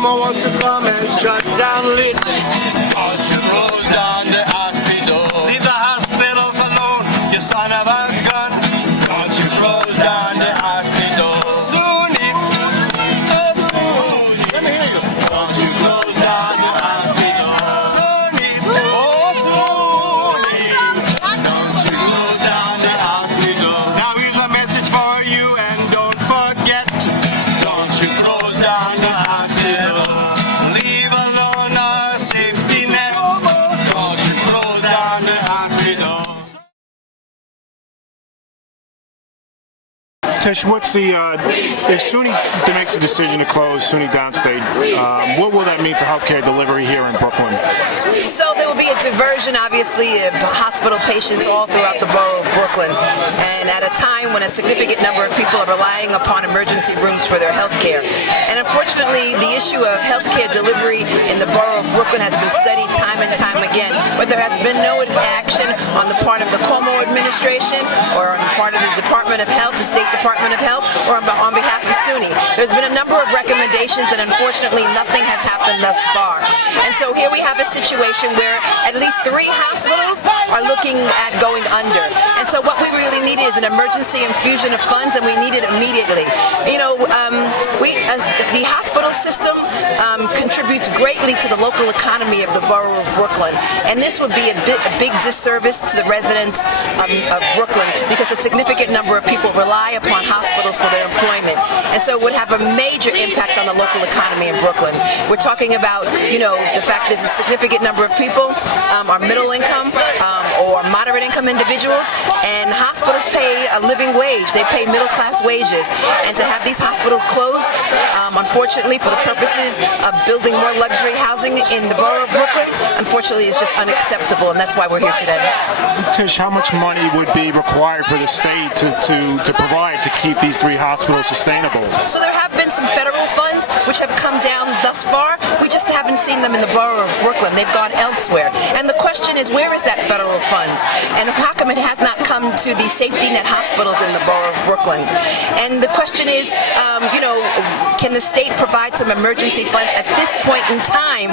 Cuomo wants to come and shut down Litch. Don't you close down the hospital. Leave the hospitals alone, you son of a gun. Don't you close down the hospital. Sunni, oh Sunni. Let me hear you. Don't you close down the hospital. Sunni, oh Sunni. Don't you close down the hospital. Now here's a message for you, and don't forget. Don't you close down the hospital. Leave alone our safety nets. Don't you close down the hospital. Tish, what's the if SUNY makes a decision to close SUNY Downstate, what will that mean for healthcare delivery here in Brooklyn? So there will be a diversion, obviously, of hospital patients all throughout the borough of Brooklyn. And at a time when a significant number of people are relying upon emergency rooms for their health care. And unfortunately, the issue of healthcare delivery in the borough of Brooklyn has been studied time and time again. But there has been no action on the part of the Cuomo administration or on the part of the Department of Health, the State Department of Health, or on behalf of SUNY. There's been a number of recommendations, and unfortunately, nothing has happened thus far. And so here we have a situation where at least 3 hospitals are looking at going under. And so what we really need is an emergency infusion of funds, and we need it immediately. You know, the hospital system contributes greatly to the local economy of the borough of Brooklyn. And this would be a big disservice to the residents of Brooklyn, because a significant number of people rely upon hospitals for their employment. And so it would have a major impact on the local economy in Brooklyn. We're talking about, you know, the fact there's a significant number of people are middle income or moderate income individuals, and hospitals pay a living wage. They pay middle class wages. And to have these hospitals close, unfortunately, for the purposes of building more luxury housing in the borough of Brooklyn, unfortunately, is just unacceptable, and that's why we're here today. Tish, how much money would be required for the state to provide to keep these 3 hospitals sustainable? So there have been some federal funds which have come down thus far. We just haven't seen them in the borough of Brooklyn. They've gone elsewhere. And the question is, where is that federal funds? And how come it has not come to the safety net hospitals in the borough of Brooklyn? And the question is, can the state provide some emergency funds at this point in time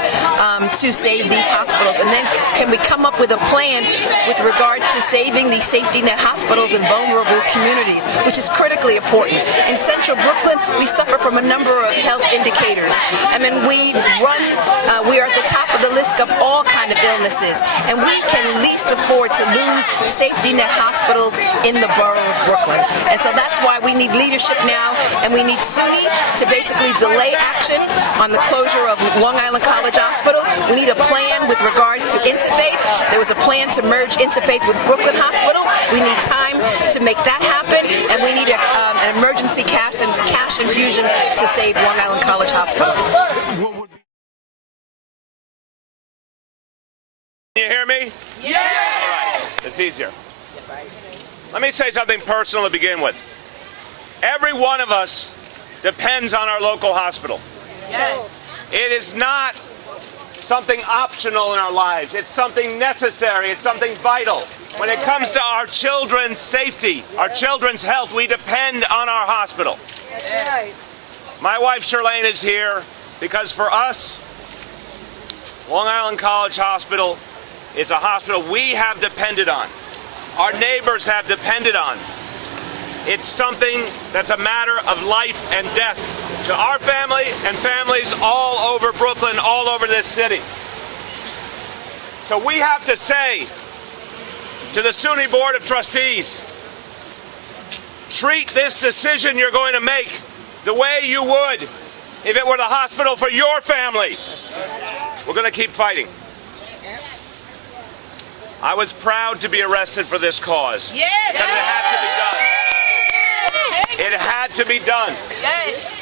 to save these hospitals? And then can we come up with a plan with regards to saving the safety net hospitals in vulnerable communities, which is critically important. In central Brooklyn, we suffer from a number of health indicators. I mean, we are at the top of the list of all kind of illnesses, and we can least afford to lose safety net hospitals in the borough of Brooklyn. And so that's why we need leadership now, and we need SUNY to basically delay action on the closure of Long Island College Hospital. We need a plan with regards to Interfaith. There was a plan to merge Interfaith with Brooklyn Hospital. We need time to make that happen, and we need an emergency cash infusion to save Long Island College Hospital. Can you hear me? Yes! All right. It's easier. Let me say something personal to begin with. Every one of us depends on our local hospital. Yes. It is not something optional in our lives. It's something necessary. It's something vital. When it comes to our children's safety, our children's health, we depend on our hospital. That's right. My wife, Charlene, is here because for us, Long Island College Hospital is a hospital we have depended on. Our neighbors have depended on. It's something that's a matter of life and death to our family and families all over Brooklyn, all over this city. So we have to say to the SUNY Board of Trustees, treat this decision you're going to make the way you would if it were the hospital for your family. We're going to keep fighting. I was proud to be arrested for this cause. Yes. Because it had to be done. It had to be done. Yes.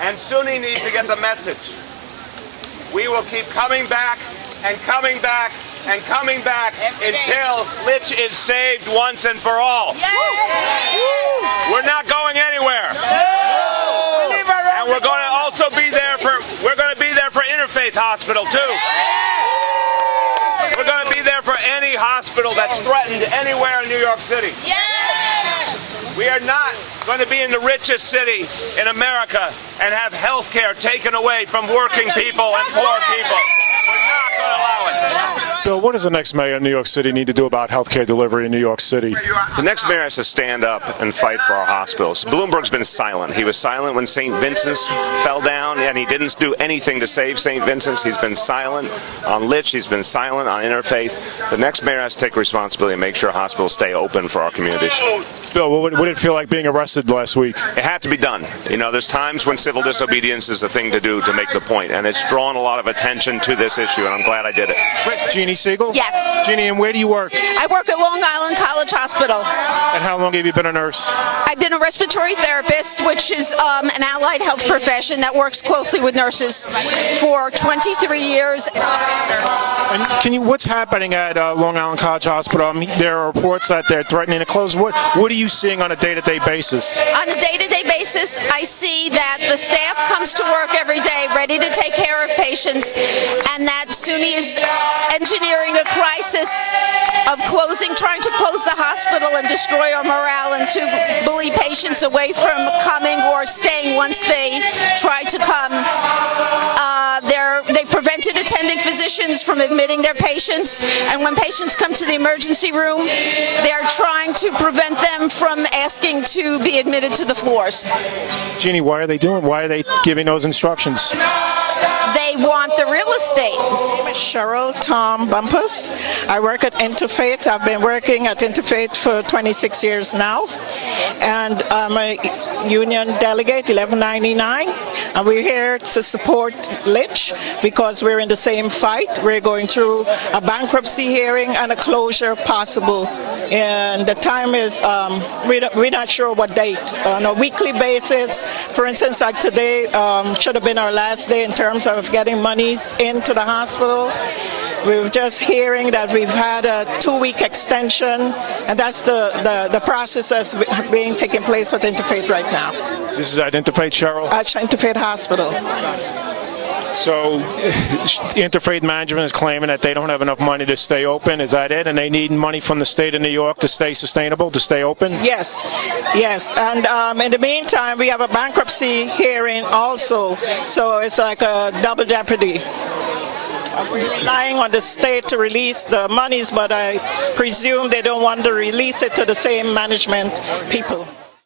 And SUNY needs to get the message. We will keep coming back and coming back and coming back until Litch is saved once and for all. Yes. We're not going anywhere. No. And we're going to also be there for Interfaith Hospital too. We're going to be there for any hospital that's threatened anywhere in New York City. Yes. We are not going to be in the richest city in America and have health care taken away from working people and poor people. We're not going to allow it. Bill, what does the next mayor of New York City need to do about healthcare delivery in New York City? The next mayor has to stand up and fight for our hospitals. Bloomberg's been silent. He was silent when St. Vincent's fell down, and he didn't do anything to save St. Vincent's. He's been silent on Litch. He's been silent on Interfaith. The next mayor has to take responsibility and make sure hospitals stay open for our communities. Bill, what did it feel like being arrested last week? It had to be done. You know, there's times when civil disobedience is the thing to do to make the point, and it's drawn a lot of attention to this issue, and I'm glad I did it. Jeannie Siegel? Yes. Jeannie, and where do you work? I work at Long Island College Hospital. And how long have you been a nurse? I've been a respiratory therapist, which is an allied health profession that works closely with nurses for 23 years. And what's happening at Long Island College Hospital? I mean, there are reports that they're threatening to close. What are you seeing on a day-to-day basis? On a day-to-day basis, I see that the staff comes to work every day ready to take care of patients, and that SUNY is engineering a crisis of trying to close the hospital and destroy our morale and to bully patients away from coming or staying once they try to come. They've prevented attending physicians from admitting their patients, and when patients come to the emergency room, they're trying to prevent them from asking to be admitted to the floors. Jeannie, why are they giving those instructions? They want the real estate. My name is Cheryl Tom Bumpus. I work at Interfaith. I've been working at Interfaith for 26 years now. And I'm a union delegate, 1199. And we're here to support Litch because we're in the same fight. We're going through a bankruptcy hearing and a closure possible. And the time is, we're not sure what date. On a weekly basis, for instance, like today should have been our last day in terms of getting monies into the hospital. We're just hearing that we've had a 2-week extension, and that's the process that's being taken place at Interfaith right now. This is at Interfaith, Cheryl? At Interfaith Hospital. So Interfaith management is claiming that they don't have enough money to stay open. Is that it? And they need money from the state of New York to stay sustainable, to stay open? Yes. And in the meantime, we have a bankruptcy hearing also. So it's like a double jeopardy. We're relying on the state to release the monies, but I presume they don't want to release it to the same management people.